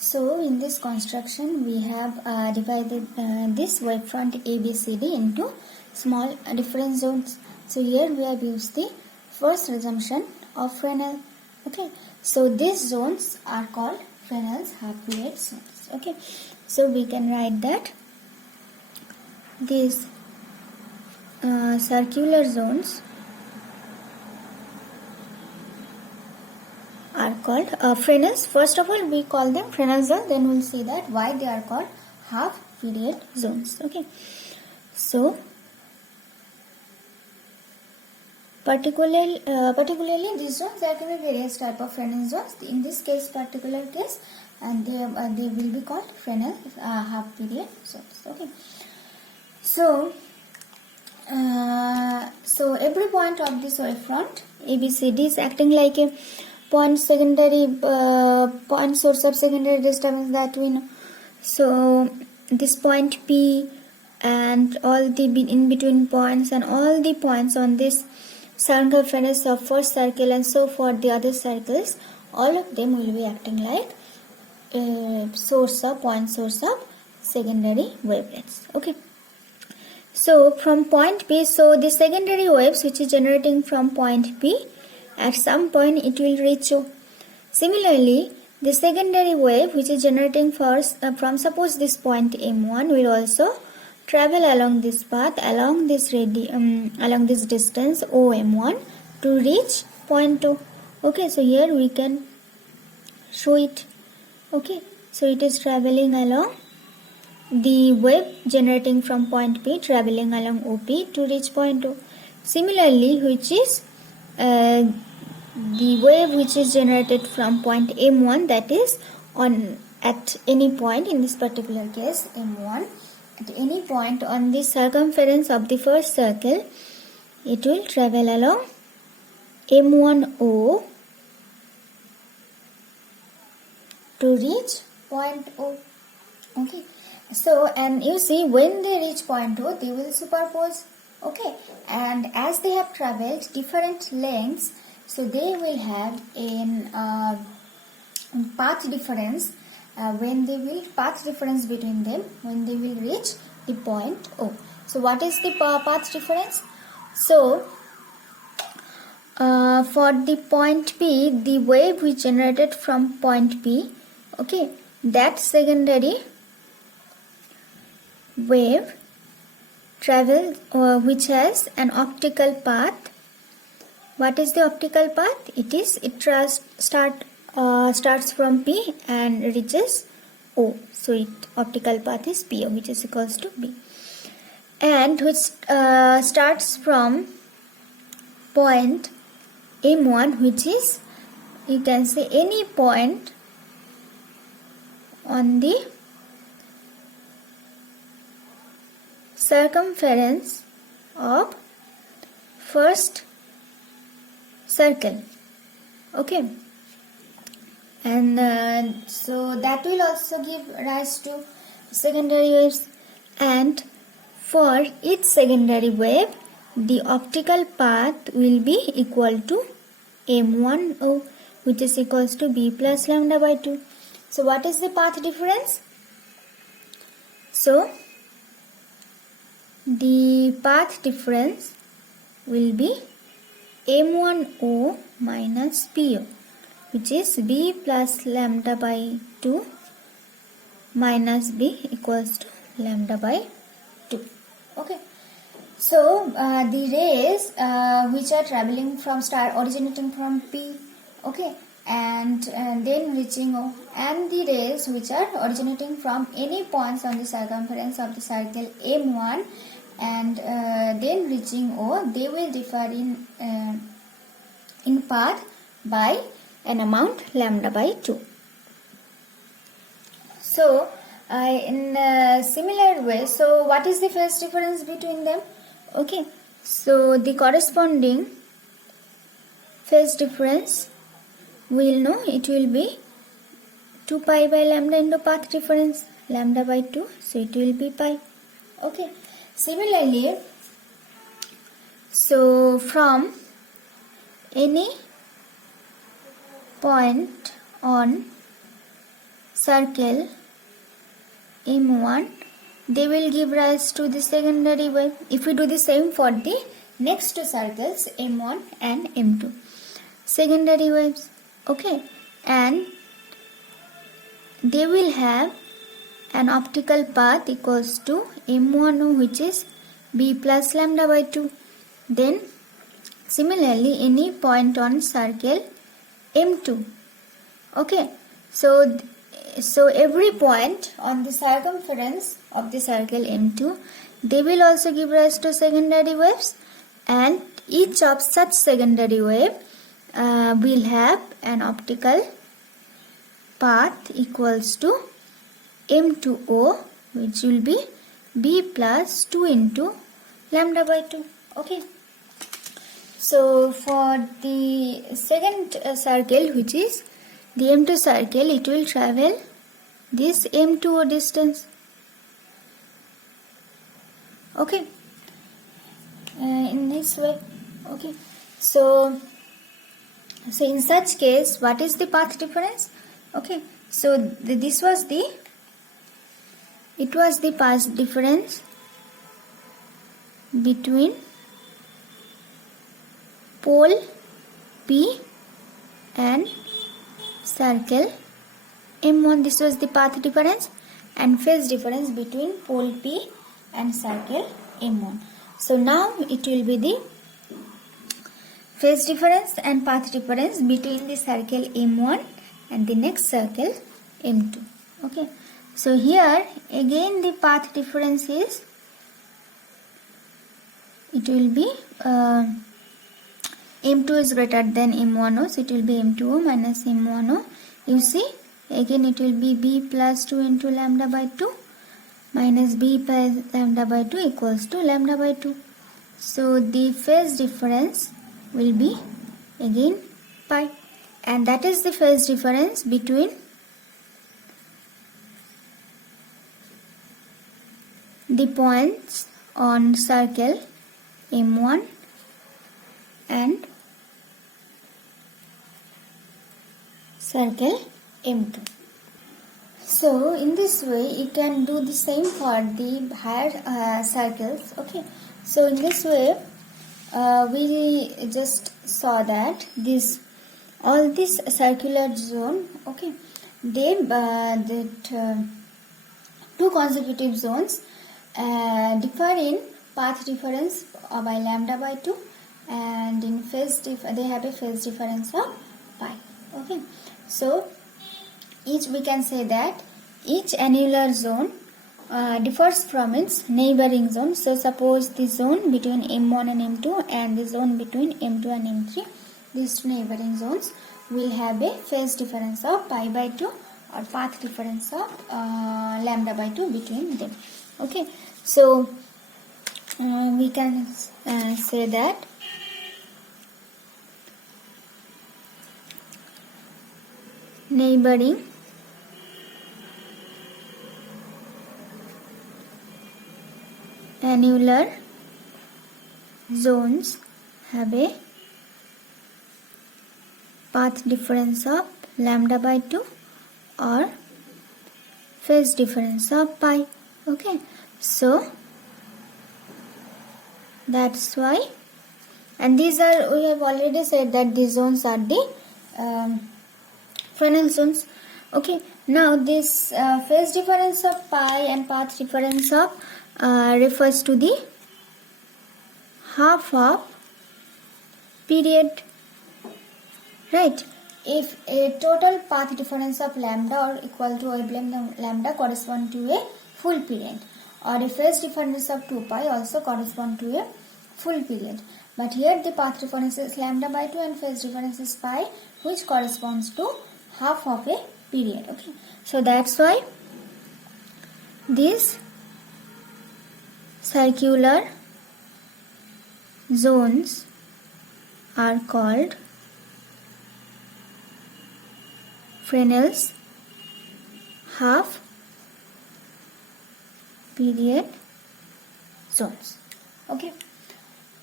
So in this construction we have divided this wavefront ABCD into small different zones. So here we have used the first assumption of Fresnel. Okay, so these zones are called Fresnel's half period zones. Okay, so we can write that these circular zones are called Fresnel's. First of all, we call them Fresnel zones. Then we'll see that why they are called half period zones. Okay, so particularly these zones, there can be various type of Fresnel zones. In this particular case, and they will be called Fresnel half period zones. Okay, so every point of this wavefront ABCD is acting like a point source of secondary disturbance that we know. So this point P and all the in between points and all the points on this circumference of first circle and so for the other circles, all of them will be acting like a point source of secondary wavelets. Okay, so from point P, so the secondary waves which is generating from point P, at some point it will reach O. Similarly, the secondary wave which is generating from suppose this point M1 will also travel along this path, along this along this distance OM1 to reach point O. Okay, so here we can show it. Okay, so it is traveling along the wave generating from point P, traveling along OP to reach point O. Similarly, which is the wave which is generated from point M1, that is at any point, in this particular case M1, at any point on the circumference of the first circle, it will travel along M1O to reach point O. Okay, so and you see when they reach point O, they will superpose. Okay, and as they have traveled different lengths, so they will have a path difference path difference between them when they will reach the point O. So what is the path difference? So for the point P, the wave which generated from point P, okay, that secondary wave travel which has an optical path. What is the optical path? Starts from P and reaches O. So optical path is PO, which is equals to B, and which starts from point M1, which is, you can say, any point on the circumference of first circle. Okay, and so that will also give rise to secondary waves, and for each secondary wave the optical path will be equal to M1O, which is equals to B plus lambda by 2. So what is the path difference? So the path difference will be M1O minus PO, which is B plus lambda by 2 minus B equals to lambda by 2. Okay, so the rays which are traveling from originating from P, okay, and then reaching O, and the rays which are originating from any points on the circumference of the circle M1 and then reaching O, they will differ in path by an amount lambda by 2. So in a similar way, so what is the phase difference between them? Okay, so the corresponding phase difference we will know, it will be 2 pi by lambda into path difference, lambda by 2, so it will be pi. Okay, similarly, so from any point on circle M1, they will give rise to the secondary wave. If we do the same for the next two circles M1 and M2, secondary waves, okay, and they will have an optical path equals to M1, which is B plus lambda by 2. Then similarly any point on circle M2, okay, so every point on the circumference of the circle M2, they will also give rise to secondary waves, and each of such secondary wave will have an optical path equals to M2O, which will be B plus 2 into lambda by 2. Okay. So for the second circle, which is the M2 circle, it will travel this M2O distance. Okay. In this way. Okay. So in such case, what is the path difference? Okay. So this was the path difference between pole P and circle M1. This was the path difference and phase difference between pole P and circle M1. So now it will be the phase difference and path difference between the circle M1 and the next circle M2. Okay. So here again the path difference is, it will be M2 is greater than M1O, so it will be M2O minus M1O. You see, again it will be B plus 2 into lambda by 2 minus B plus lambda by 2 equals to lambda by 2. So the phase difference will be again pi, and that is the phase difference between the points on circle M1 and circle M2. So in this way you can do the same for the higher circles. Okay. So in this way we just saw that all this circular zone, okay, they two consecutive zones differ in path difference by lambda by 2, and in phase they have a phase difference of pi. Okay. So we can say that each annular zone differs from its neighboring zone. So suppose the zone between M1 and M2 and the zone between M2 and M3, these two neighboring zones will have a phase difference of pi by 2 or path difference of lambda by 2 between them. Okay. So we can say that neighboring annular zones have a path difference of lambda by 2 or phase difference of pi. Okay. So that's why, and these are, we have already said that these zones are the Fresnel zones. Okay. Now this phase difference of pi and path difference of refers to the half of period, right? If a total path difference of lambda or equal to wavelength lambda correspond to a full period, or a phase difference of 2 pi also correspond to a full period. But here the path difference is lambda by 2 and phase difference is pi, which corresponds to half of a period. Okay. So that's why these circular zones are called Fresnel's half period zones. Okay.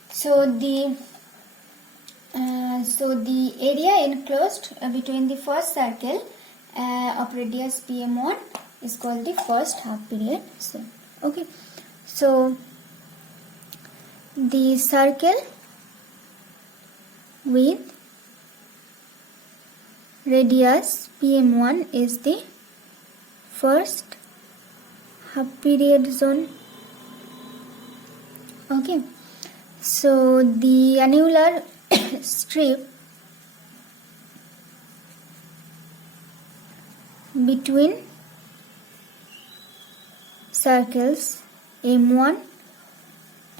So the area enclosed between the first circle of radius PM1 is called the first half period zone. Okay, so the circle with radius PM1 is the first half period zone. Okay, so the annular strip between circles M1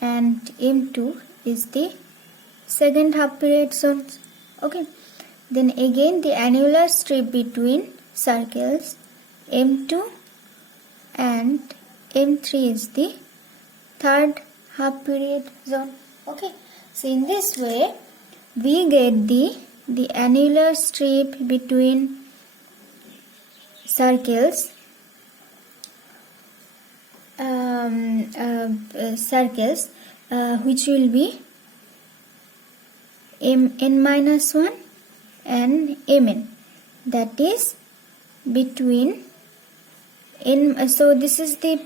and M2 is the second half period zone. Okay, then again the annular strip between circles M2 and M3 is the third half period zone. Okay, so in this way we get the annular strip between circles which will be Mn-1 and Mn, that is between N. So this is the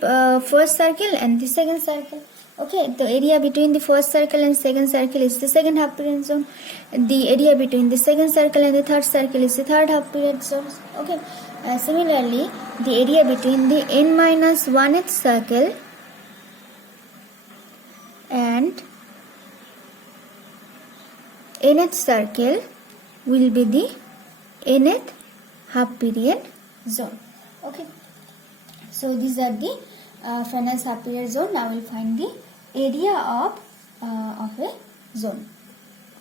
first circle and the second circle. Okay, the area between the first circle and second circle is the second half period zone. The area between the second circle and the third circle is the third half period zone. Okay, similarly the area between the N-1th circle and nth circle will be the nth half period zone. Okay, so these are the Fresnel's half period zone. Now we'll find the area of a zone.